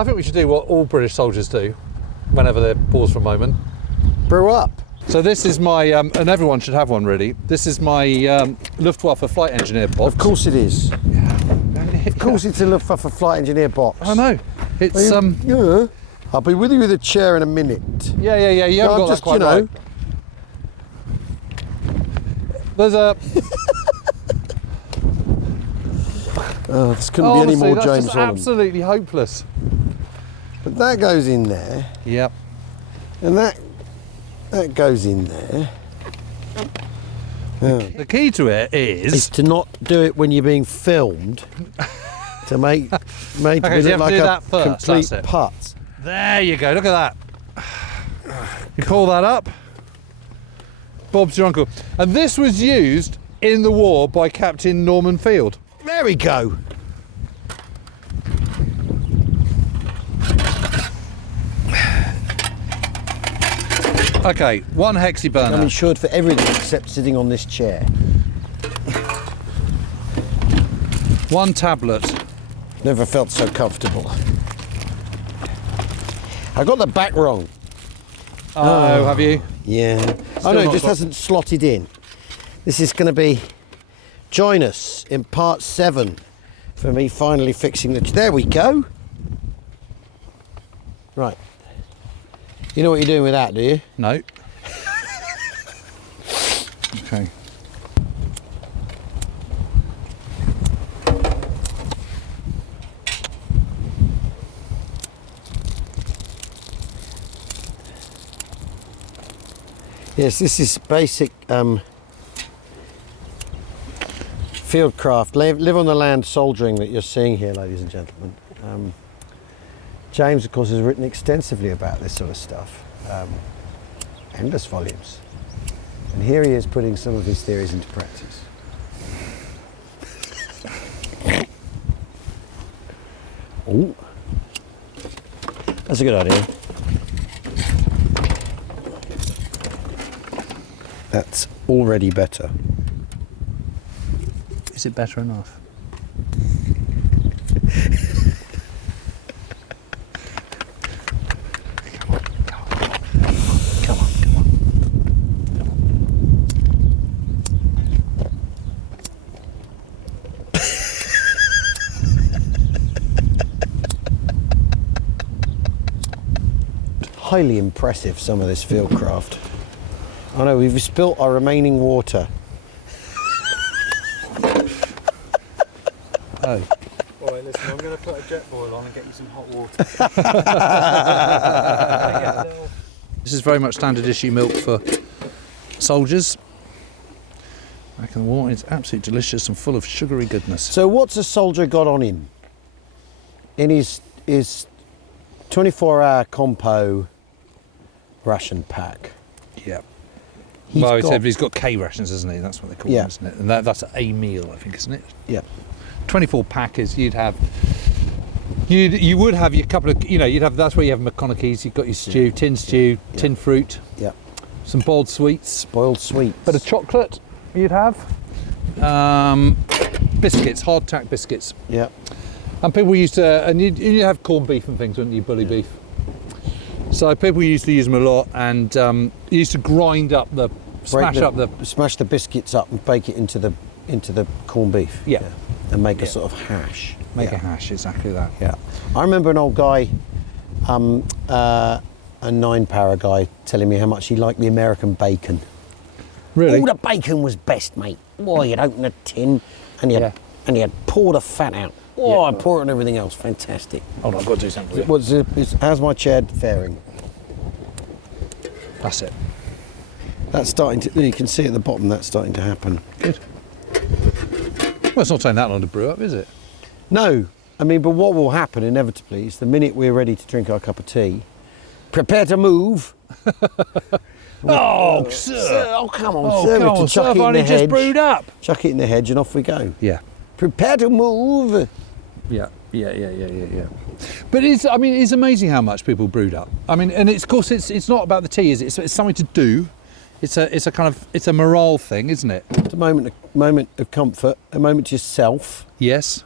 I think we should do what all British soldiers do whenever they pause for a moment. Brew up. So this is my, and everyone should have one really, this is my Luftwaffe flight engineer box. Of course it is. Of course it's a Luftwaffe flight engineer box. I know. It's, Yeah. I'll be with you with a chair in a minute. yeah, you haven't got that quite right. There's a... Oh, this couldn't be any more that's James just Holland. absolutely hopeless. But that goes in there, Yep. and that goes in there. The key to it Is is... to not do it when you're being filmed, to make Okay, it so you look have to like do a that first, complete that's it. putt. There you go, look at that. You pull that up. Bob's your uncle. And this was used in the war by Captain Norman Field. There we go. Okay, one hexi burner. I'm insured for everything except sitting on this chair. One tablet. Never felt so comfortable. I got the back wrong. Oh, have you? Yeah. Still Oh no, it not just got- hasn't slotted in. This is going to be... Join us in part 7 for me finally fixing the... There we go. Right. You know what you're doing with that, do you? No. Okay. Yes, this is basic fieldcraft, live on the land soldiering that you're seeing here, ladies and gentlemen. James, of course, has written extensively about this sort of stuff, endless volumes. And here he is putting some of his theories into practice. Ooh. That's a good idea. That's already better. Is it better enough? Come on. Highly impressive, some of this fieldcraft. I know, we've spilt our remaining water. Oh. All right, listen, I'm going to put a jet boil on and get you some hot water. This is very much standard issue milk for soldiers. Back in the war, it's absolutely delicious and full of sugary goodness. So what's a soldier got on him? In his 24-hour compo ration pack. Yeah. He's Well, got, he's got K rations, isn't he? That's what they call Yeah. them, isn't it? And that's a meal, I think, isn't it? yeah. 24 packers, you would have your couple of, that's where you have McConaughey's, you've got your stew, tin stew, tin fruit, Yeah. some boiled sweets, Boiled sweets. bit of chocolate you'd have, biscuits, hardtack biscuits. Yeah. And people used to, and you'd have corned beef and things, wouldn't you, bully beef? So people used to use them a lot, and you used to grind up smash the biscuits up and bake it into the corned beef. Yeah. And make a sort of hash. Make a hash, exactly that. Yeah. I remember an old guy, a 9-para guy, telling me how much he liked the American bacon. Really? All the bacon was best, mate. Boy, you'd open a tin and you'd pour the fat out. Oh, I'd pour it on everything else. Fantastic. Hold on, I've got to do something for you. How's my chair faring? That's it. That's starting to, you can see at the bottom that's starting to happen. Good. Well, it's not taking that long to brew up, is it? No, I mean, but what will happen inevitably is the minute we're ready to drink our cup of tea, prepare to move. Oh, sir! Oh, come on, Oh, sir. come We have to on, chuck sir, it I've in only the just hedge. brewed up. Chuck it in the hedge and off we go. Yeah. Prepare to move. Yeah. But it's amazing how much people brewed up. I mean, and of course it's not about the tea, is it? It's something to do. It's a morale thing, isn't it? It's a moment of comfort, a moment to yourself. Yes.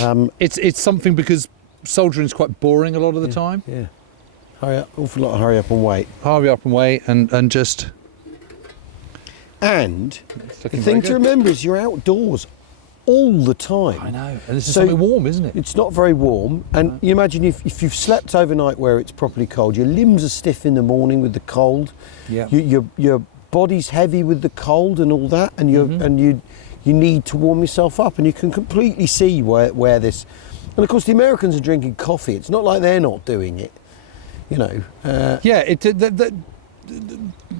Um, It's something because soldiering's quite boring a lot of the time. Yeah. Hurry up, awful lot of hurry up and wait. Hurry up and wait, and just. And It's the looking thing very to good. remember is you're outdoors all the time. I know, and this is So- something warm, isn't it? It's not very warm, and you imagine if you've slept overnight where it's properly cold, your limbs are stiff in the morning with the cold. Yeah. Your body's heavy with the cold and all that, and you need to warm yourself up, and you can completely see where this. And of course, the Americans are drinking coffee. It's not like they're not doing it, you know. Yeah,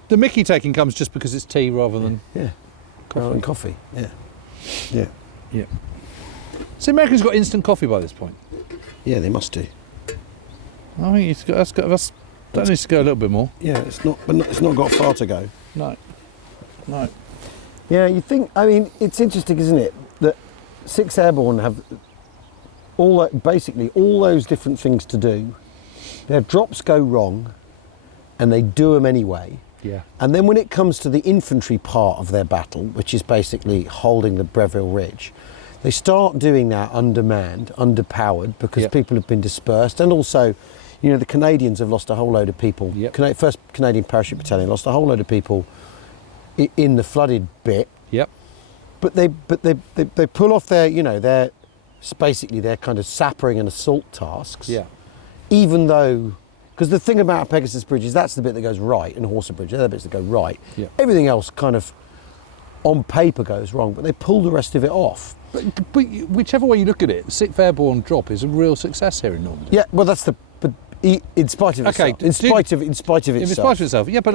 the Mickey taking comes just because it's tea rather than Yeah, coffee. and coffee. Yeah, yeah, Yeah. So Americans got instant coffee by this point. yeah. They must do. I think that needs to go a little bit more. Yeah, it's not got far to go. No. Yeah, you think, I mean, it's interesting, isn't it, that 6th Airborne have basically all those different things to do. Their drops go wrong, and they do them anyway. Yeah. And then when it comes to the infantry part of their battle, which is basically holding the Breville Ridge, they start doing that undermanned, underpowered, because Yep. people have been dispersed, and also, you know, the Canadians have lost a whole load of people. Yep. 1st Canadian Parachute Battalion lost a whole load of people in the flooded bit. Yep. But they pull off their, you know, basically their kind of sappering and assault tasks. Yeah. Even though, because the thing about Pegasus Bridge is that's the bit that goes right, and Horsa Bridge, they're the bits that go right. Yeah. Everything else kind of on paper goes wrong, but they pull the rest of it off. But whichever way you look at it, the 6th Airborne drop is a real success here in Normandy. Yeah, well, that's in spite of Okay, itself. In spite of itself. In spite of itself, yeah, but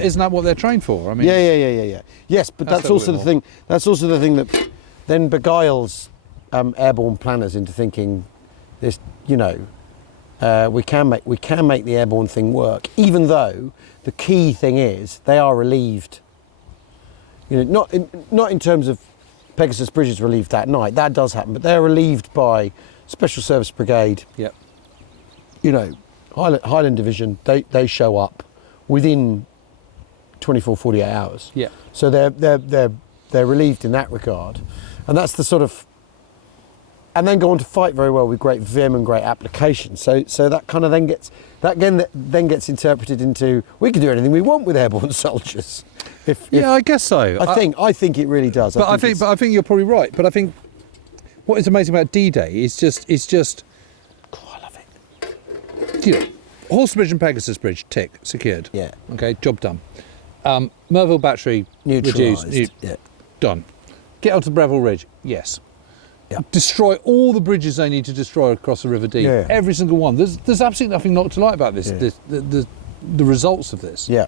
isn't that what they're trained for? I mean, Yeah. Yes, but That's that's a also little the thing. That's also the thing that then beguiles airborne planners into thinking this. You know, we can make the airborne thing work, even though the key thing is they are relieved. You know, not in terms of Pegasus Bridge is relieved that night. That does happen, but they're relieved by Special Service Brigade. Yeah. You know, Highland Division. They show up within 24, 48 hours. Yeah. So they're relieved in that regard, and that's the sort of, and then go on to fight very well with great vim and great application. So that kind of then gets interpreted into we can do anything we want with airborne soldiers. Yeah, I guess so. I think it really does. But I think you're probably right. But I think what is amazing about D-Day is just. Oh, I love it. You know, Horse Bridge and Pegasus Bridge, tick, secured. Yeah. Okay, job done. Merville Battery Neutralised. reduced, Yeah. done. Get onto Breville Ridge, yes. Yeah. Destroy all the bridges they need to destroy across the River Dee. Yeah. Every single one. There's absolutely nothing not to like about this. Yeah. The results of this. Yeah.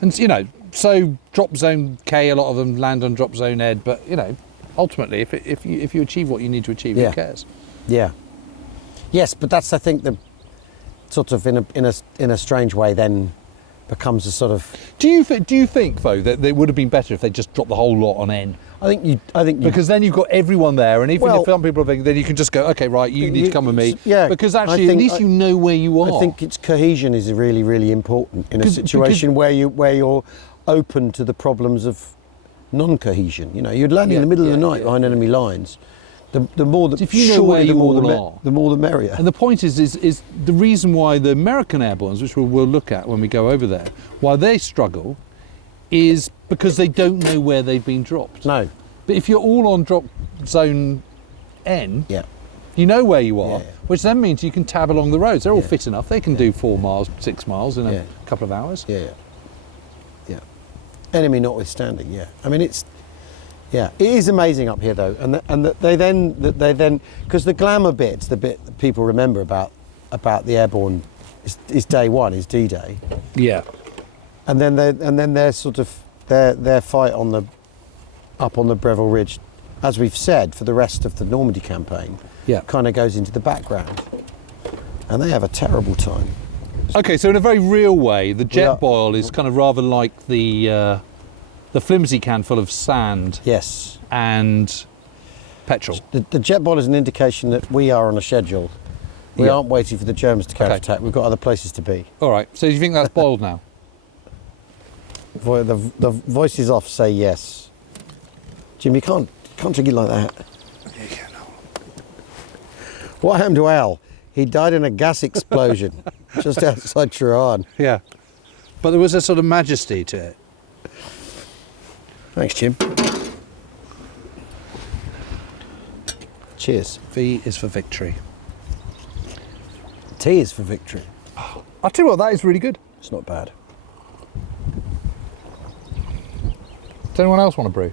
And you know, so drop zone K, a lot of them land on drop zone Ed, but you know, ultimately, if you achieve what you need to achieve, Yeah. who cares? Yeah. Yes, but that's I think the sort of in a strange way then becomes a sort of. Do you think though that it would have been better if they just dropped the whole lot on N? I think you Because then you've got everyone there, and even Well- if some people are thinking, then you can just go, okay, right, you need to come with me. Yeah, Because I actually, at think least you know where you are. I think its cohesion is really, really important in a 'Cause- situation where you're open to the problems of non-cohesion. You know, you'd land in the middle of the night behind enemy lines. The more the If you know surely where the you more all are. the more the merrier. And the point is the reason why the American Airbornes, which we'll look at when we go over there, why they struggle, is because they don't know where they've been dropped. No. But if you're all on drop zone N, Yeah. you know where you are, Yeah. which then means you can tab along the roads. They're all Yeah. fit enough. They can do 4 miles, 6 miles in Yeah. a couple of hours. Yeah. Yeah. Enemy notwithstanding. Yeah. I mean, it is amazing up here though, and that they then because the glamour bits, the bit that people remember about the airborne is day one, is D-Day, Yeah. and then their sort of their fight up on the Breville Ridge, as we've said, for the rest of the Normandy campaign, Yeah. kind of goes into the background, and they have a terrible time. Okay, so in a very real way, the jet are- boil is kind of rather like the flimsy can full of sand Yes. and petrol. The jet boil is an indication that we are on a schedule. We Yeah. aren't waiting for the Germans to counter-attack. We've got other places to be. All right, so do you think that's boiled now? The voices off say yes. Jim, you can't drink it like that. What happened to Al? He died in a gas explosion just outside Tehran. Yeah. But there was a sort of majesty to it. Thanks, Jim. Cheers. V is for victory. T is for victory. I'll tell you what, that is really good. It's not bad. Does anyone else want to brew?